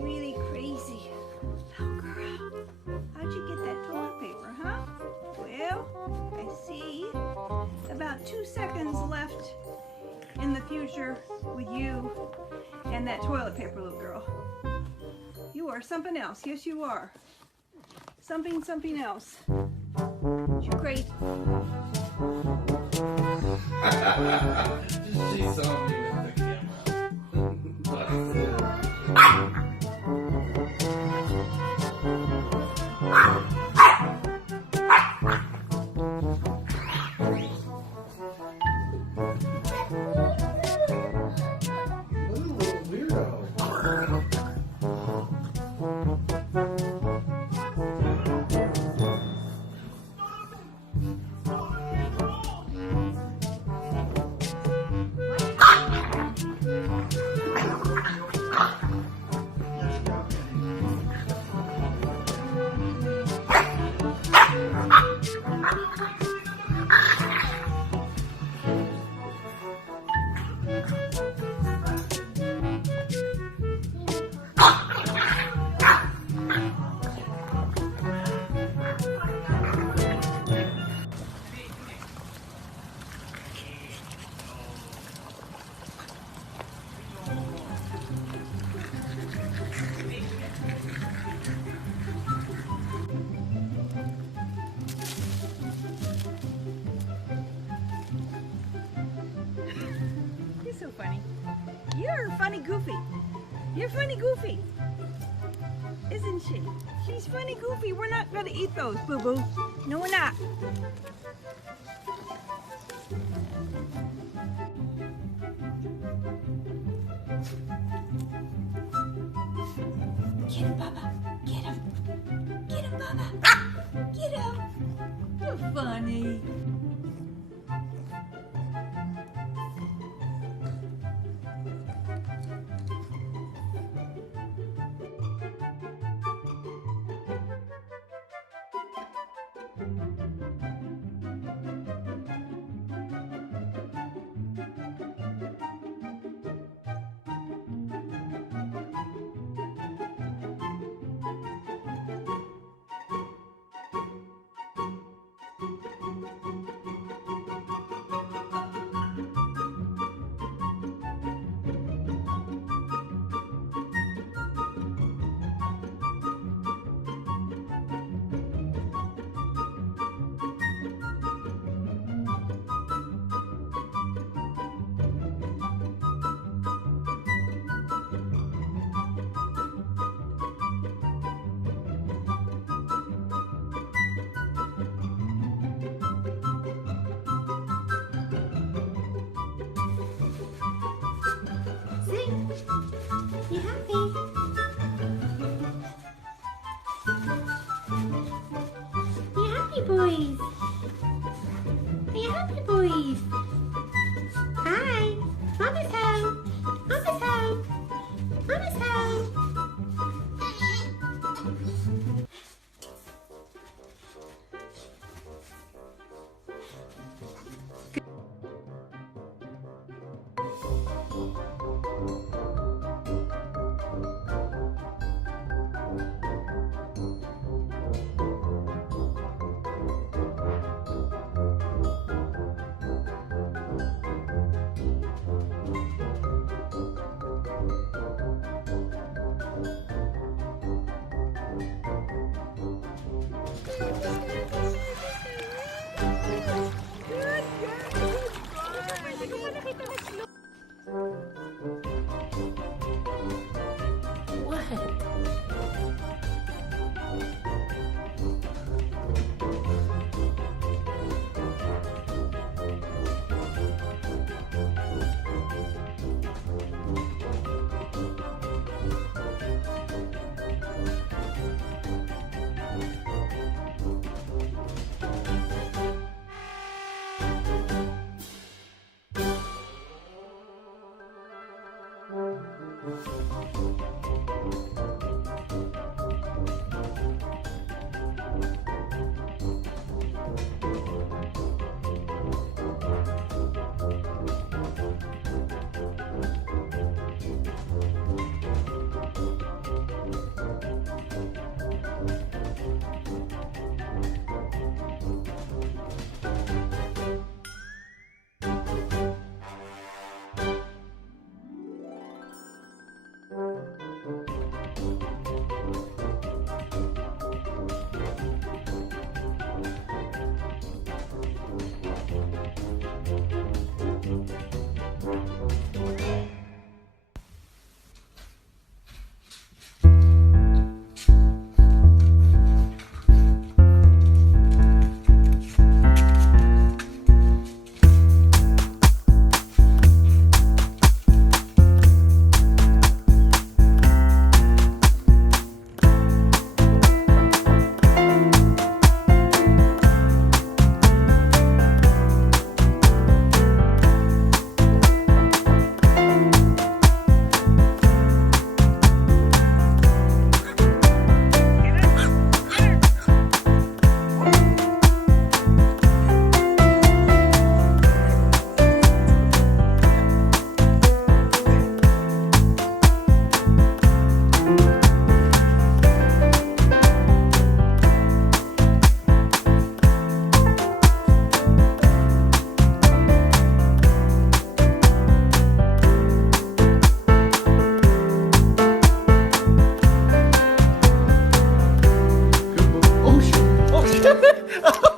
Really crazy. Oh, girl. How'd you get that toilet paper, huh? Well, I see about 2 seconds left in the future with you and that toilet paper, little girl. You are something else. Yes, you are. Something else. You're crazy. She saw me with the camera. You're so funny. You're funny goofy. You're funny goofy. Isn't she? She's funny goofy. We're not going to eat those, boo-boo. No, we're not. Get him, Bubba. Get him. Get him, Bubba. Get him. You're funny. You happy? You happy, boys? Are you happy, boys? Hi. Mama's home. Mama's home. Mama's home. Oh,